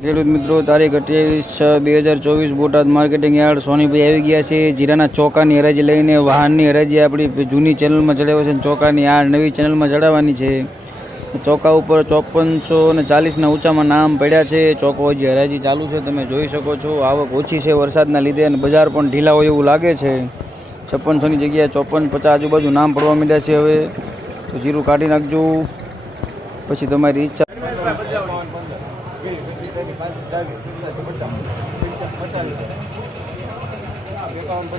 ખેડૂત મિત્રો, તારીખ અઠ્યાવીસ છ બે હજાર ચોવીસ, બોટાદ માર્કેટિંગ યાર્ડ સોનીભાઈ આવી ગયા છે. જીરાના ચોકાની હરાજી લઈને વાહનની હરાજી આપણી જૂની ચેનલમાં ચડાવે છે ચોકાની આ નવી ચેનલમાં ચડાવવાની છે. ચોકા ઉપર ચોપનસો અને ચાલીસના ઊંચામાં નામ પડ્યા છે. ચોકો હજી હરાજી ચાલુ છે, તમે જોઈ શકો છો. આવક ઓછી છે વરસાદના લીધે અને બજાર પણ ઢીલા હોય એવું લાગે છે. છપ્પનસોની જગ્યાએ ચોપન પચાસ આજુબાજુ નામ પડવા માંડ્યા છે હવે. તો જીરું કાઢી નાખજો. પછી તમારી ઈચ્છા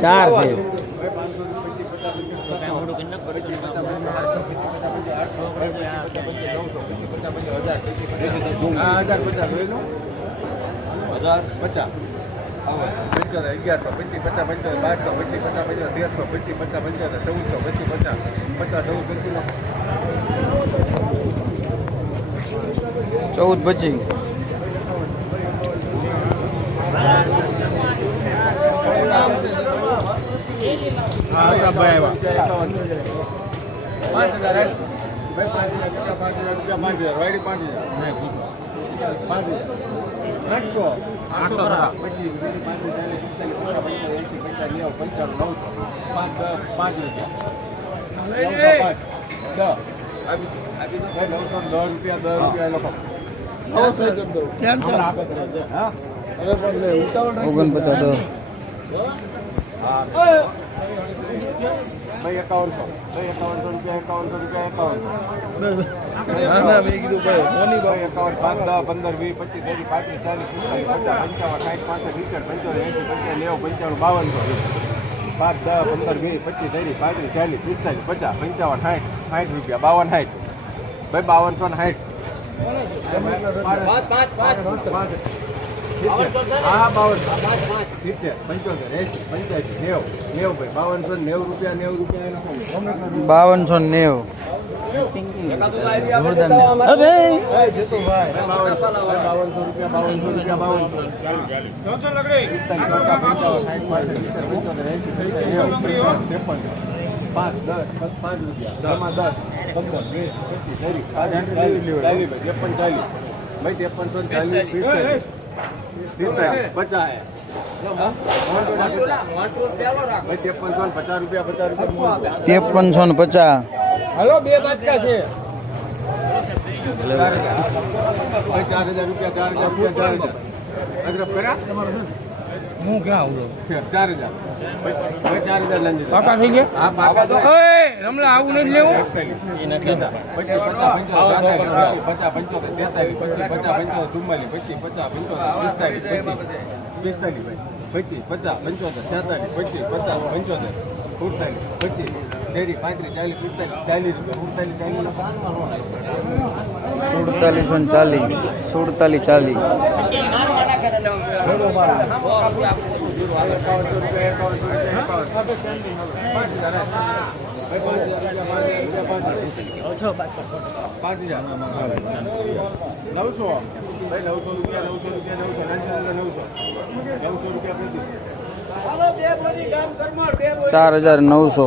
ચાર છે અગિયારસો પચીસ પચાસ પંચોતેર બારસો પચીસ પચાસ પંચોતેર તેરસો પચીસ પચાસ પંચોતેર ચૌદસો પચીસ પચાસ પચાસ ચૌદ પચીસ ચૌદ પચીસ પાંચ હજાર પાંચ હજાર પાંચ હજાર પાંચ હજાર વાયડી પાંચ હજાર પાંચ હજાર આઠસો આઠસો પછી પાંચ હજાર એસી પચાસ નેવું પંચાણું નવસો પાંચ પાંચ રૂપિયા દસ નવસો દસ રૂપિયા દસ રૂપિયા લોકો હા ઓગણપચાસ દસ ભાઈ એકાવનસો ભાઈ એકાવનસો રૂપિયા એકાવનસો રૂપિયા એકાવન પાંચ દસ પંદર વીસ પચીસ ત્રીસ પાંત્રીસ ચાલીસ પિસ્તાલીસ પચાસ પંચાવન સાઠ પાસઠ સિત્તેર પંચોતેર એંસી પંચાસ નેવું પંચાણું બાવન પાંચ દસ પંદર વીસ પચીસ ત્રીસ પાંત્રીસ ચાલીસ પિસ્તાલીસ પચાસ પંચાવન સાઠ સાઠ રૂપિયા બાવન સાઠ ભાઈ બાવનસો ને સાઠ હા બાવન સિત્તેર પંચોતેર એંસી પંચ્યાસી નેવ નેવ ભાઈ બાવનસો નેવ રૂપિયા નેવું રૂપિયા બાવનસો નેવું પાંચ દસ પાંચ રૂપિયા દસ પંદર ત્રીસ ત્રેપન ચાલીસ ભાઈ ત્રેપનસો ચાલીસ પચાસ. ત્રેપનસો ને પચાસ રૂપિયા પચાસ રૂપિયા છે. ચાર હજાર. રૂપિયા ચાર હજાર રૂપિયા ચાર હજાર. હું ક્યાં આવું ચાર હજાર. ચાર હજાર લંજી પાકા થઈ ગયા? હા પાકા તો રમલા આવું નથી લેવું. પચાસ પંચોતેર પચાસ પંચોતેર તેતાલીસ પચીસ પચાસ પંચોતેર ચુમ્માલીસ પચીસ પચાસ પંચોતેર પિસ્તાલીસ પચીસ પિસ્તાલીસ પચીસ પચાસ પંચોતેર છેતાલીસ પચીસ પચાસ પંચોતેર સુડતાલીસ પચીસ ડેરી પાંત્રીસ ચાલીસ પિસ્તાલીસ ચાલીસ રૂપિયા સુડતાલીસ ચાલીસ. સુડતાલીસો ચાલીસ. સુડતાલીસ ચાલીસ. પાંચ હજાર નવસો ભાઈ નવસો રૂપિયા નવસો રૂપિયા નવસો નવસો નવસો રૂપિયા ચાર હજાર નવસો.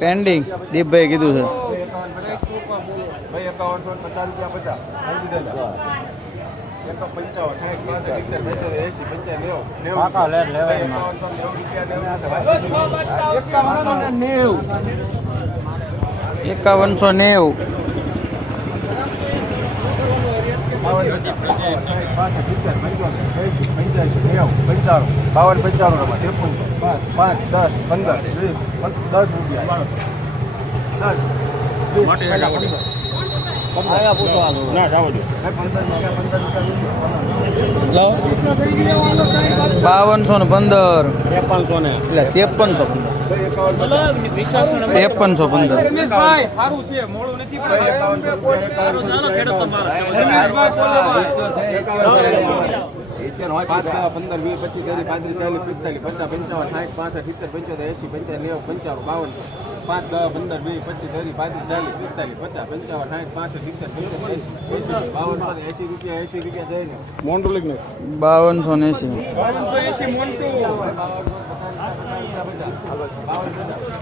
પેન્ડિંગ દીપભાઈ કીધું છે. ભાઈ, એકાવનસો પચાસ રૂપિયા પચાસ. એકાવનસો નેવું. રૂપિયા બાવન પંચાણું રમા ત્રેપન પાંચ દસ પંદર વીસ દસ રૂપિયા. દસ બાવનસો ને પંદર ત્રેપનસો ને એટલે ત્રેપનસો ત્રેપનસો પંદર પંદર. વીસ પચીસ ત્રીસ પાંત્રીસ ચાલીસ પિસ્તાલીસ પચાસ પંચાવન સાઠ પાસઠ સિત્તેર પંચોતેર એસી પંચાવન નેવું પંચાવન બાવન પાંચ દસ પંદર વીસ પચીસ ત્રીસ પાંત્રીસ ચાલીસ પિસ્તાલીસ પચાસ પંચાવન સાઠ પાસઠ સિત્તેર પંચોતેર એસી એસી બાવન એસી રૂપિયા એસી રૂપિયા જઈને. મોન્ટુ ને બાવનસો ને એંસી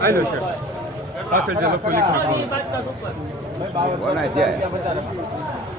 આલ્યો છે પાસે જે લોકો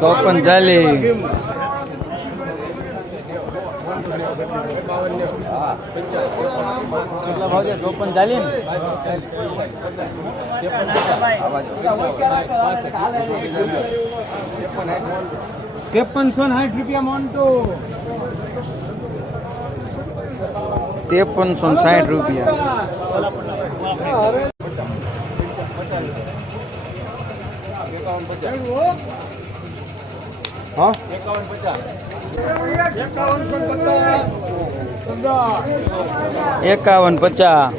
ચોપન ચાલી કેટલા ભાવ છે ચોપન ચાલીસ ત્રેપનસો ને સાઠ રૂપિયા મોન્ટો ત્રેપનસો ને સાઠ રૂપિયા હા એકાવન પચાસ એકાવન પચાસ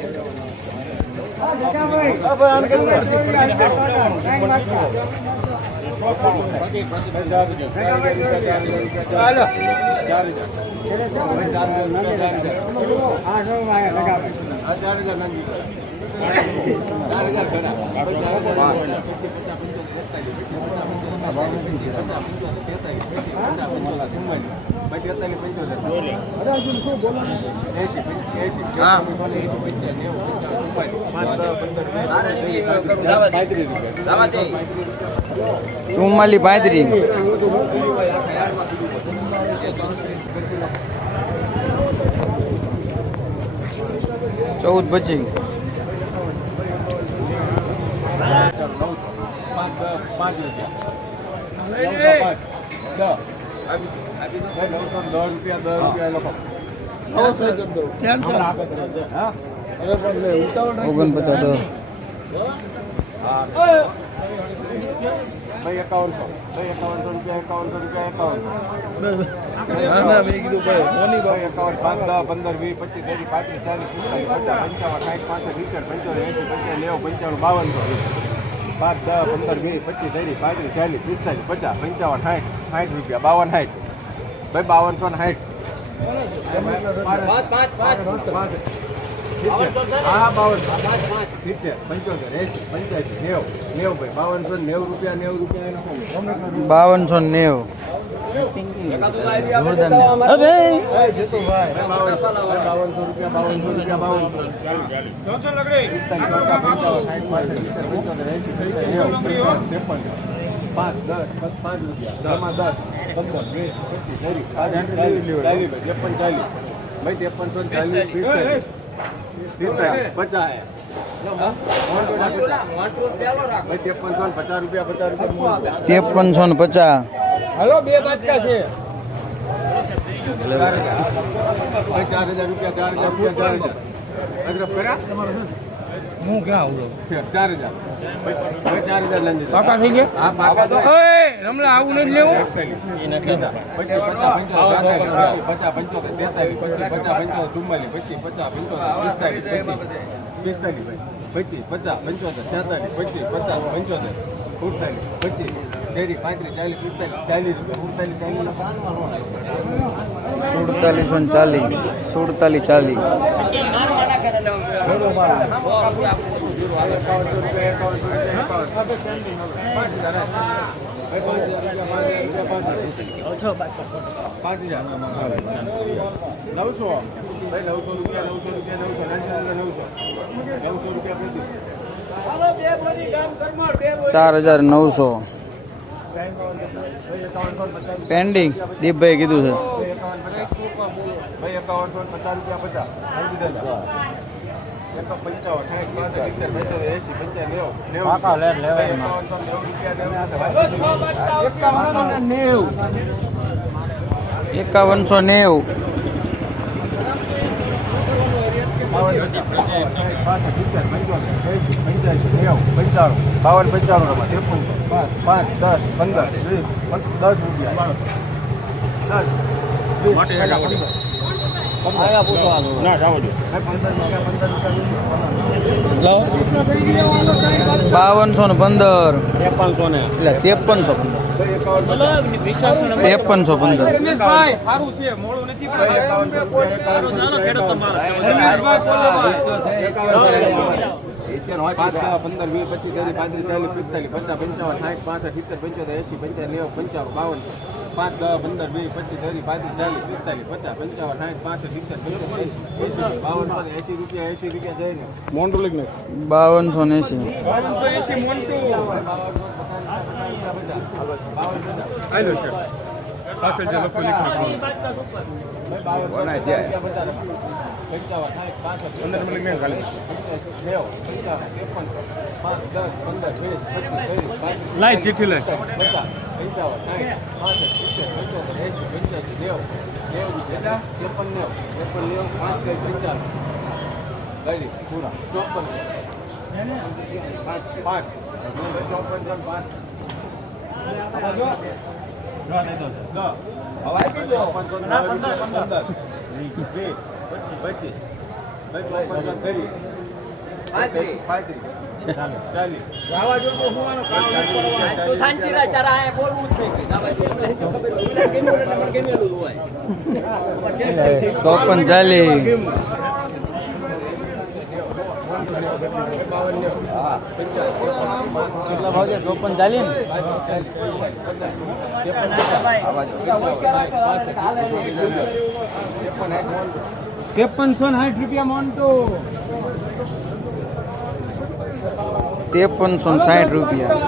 ચુમ્માલી પાંત્રીસ ચૌદ પચીસ પાંચ રૂપિયા દસ પાંત્રી ચૌદ હા. ઓગણપચાસ ભાઈ એકાવનસો ભાઈ એકાવનસો રૂપિયા એકાવનસો રૂપિયા એકાવન પાંચ દસ પંદર વીસ પચીસ ત્રીસ પાંત્રીસ ચાલીસ પિસ્તાલીસ પચાસ પંચાવન સાઠ પાંસઠ સિત્તેર પંચોતેર એંસી પંચાવન નેવું પંચાણું બાવન પાંચ દસ પંદર વીસ પચીસ ત્રીસ પાંત્રીસ ચાલીસ પિસ્તાલીસ પચાસ પંચાવન સાઠ સાઠ રૂપિયા બાવન સાઠ ભાઈ બાવનસો ને સાઠ હા બાવન સિત્તેર પંચોતેર એંસી પંચ્યાસી નેવ નેવું ભાઈ બાવનસો નેવું રૂપિયા નેવું રૂપિયા બાવનસો નેવું બાવનસો રૂપિયા બાવનસો રૂપિયા બાવનસો પાંચ દસ પાંચ રૂપિયા એમાં દસ પંદર વીસ પચીસ ત્રીસ ચાલીસ ત્રેપન ચાલીસ ભાઈ ત્રેપનસો ને ચાલીસ પચાસ. ત્રેપનસો ને પચાસ. હલો બે બાજકા છે. ચાર હજાર રૂપિયા ચાર હજાર રૂપિયા ચાર હજાર. હું ક્યાં આવું ચાર હજાર. ચાર હજાર લંજી પાકા થઈ ગયા? હા પાકા તો ઓય રમલા આવું નથી લેવું. પચાસ પંચોતેર તેતાલીસ પચીસ પચાસ પંચોતેર ચુમ્માલીસ પચીસ પચાસ પંચોતેર પિસ્તાલીસ પચીસ પિસ્તાલીસ પચીસ પચાસ પંચોતેર તેતાલીસ પચીસ પચાસ પંચોતેર સુડતાલીસ પચીસ ડેરી પાંત્રીસ ચાલીસ પિસ્તાલીસ ચાલીસ રૂપિયા સુડતાલીસ ચાલીસ. સુડતાલીસ ચાલીસ. સુડતાલીસ ચાલી પાંચ હજાર હા. ભાઈ પાંચ હજાર રૂપિયા પાંચ હજાર રૂપિયા પાંચ હજાર નવસો ભાઈ નવસો રૂપિયા નવસો રૂપિયા નવસો નવસો નવસો રૂપિયા પ્રતિ ચાર હજાર નવસો. પેન્ડિંગ દીપભાઈ કીધું છે. ભાઈ એકાવનસો પચાસ રૂપિયા પચાસ. એકાવનસો નેવું. બાવન પંચાણું ત્રેપન પાંચ દસ પંદર વીસ દસ રૂપિયા દસ બાવનસો ને પંદર ત્રેપનસો ને એટલે ત્રેપનસો પંદર ત્રેપનસો પંદર પંદર વીસ પચીસ ચાલીસ પિસ્તાલીસ પચાસ પંચાવન સાઠ પાસઠ સિત્તેર પંચોતેર એસી પંચાવન નેવું પંચાવન બાવન પાંચ દસ પંદર વીસ પચીસ ત્રીસ પાંત્રીસ ચાલીસ પિસ્તાલીસ પચાસ પંચાવન સાઠ પાસઠ સિત્તેર પંચોતેર એસી એસી રૂપિયા એસી રૂપિયા જઈને. મોન્ટુ લઈને બાવનસો ને એસી બાવનસો એસી મોન્ટુ. આયલો છે. પાસે જે લોકો લીખી Windsor at night, Martha, Windsor, Windsor, the nation, Windsor, the Leo. Leo, we did that, Gilpin Leo, Gilpin Leo, Martha, Windsor. Lady, Kuna, Johnson. Five, five. Johnson, John, five. Awai pintu, pandai, pandai, pandai. Beti, beti, beti. Beti, beti, beti. Five, three. Five, three. ચોપન ચાલી કેટલા ભાવ છે ચોપન ચાલી ને ત્રેપનસો ને સાઠ રૂપિયા મોન્ટુ ત્રેપનસો સાઠ રૂપિયા.